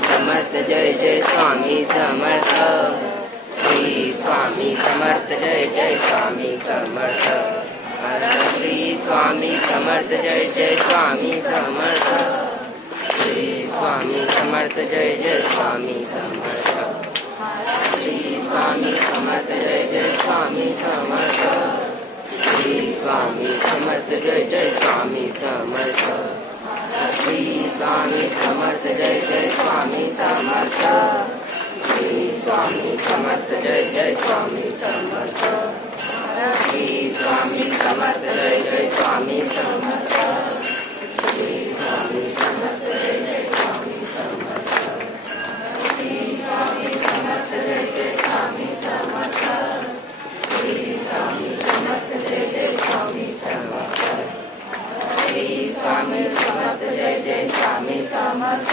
Samarth Jai Jai Swami Samarth. Shri Swami Samarth Jai Jai Swami Samarth. Shri Swami Samarth Jai Jai Swami Samarth. Shri Swami Samarth Jai Jai Swami Samarth. Shri Swami Samarth Jai Jai Swami Samarth. Shri Swami Samarth Jai Jai Swami Samarth. Shri Swami Samarth Jai Jai Swami Samarth. Shri Swami Samarth Jai Jai Swami Samarth. Shri Swami Samarth Jai Jai Swami Samarth. Shri Swami Samarth Jai Jai Swami Samarth. Shri Swami Samarth Jai Jai Swami Samarth. Shri Swami Samarth Jai Jai Swami Samarth. Shri Swami Samarth Jai Jai Swami Samarth.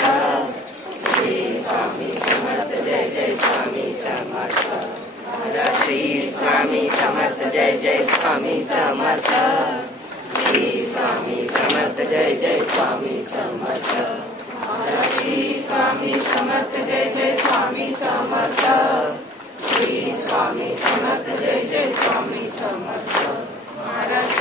Shri Swami Samarth Jai Jai Swami Samarth. Shri Swami Samarth Jai Jai Swami Samarth. Shri Swami Samarth Jai Jai Swami Samarth. Shri Swami Samarth Jai Jai Swami Samarth. Shri Swami Samarth Jai Jai Swami Samarth.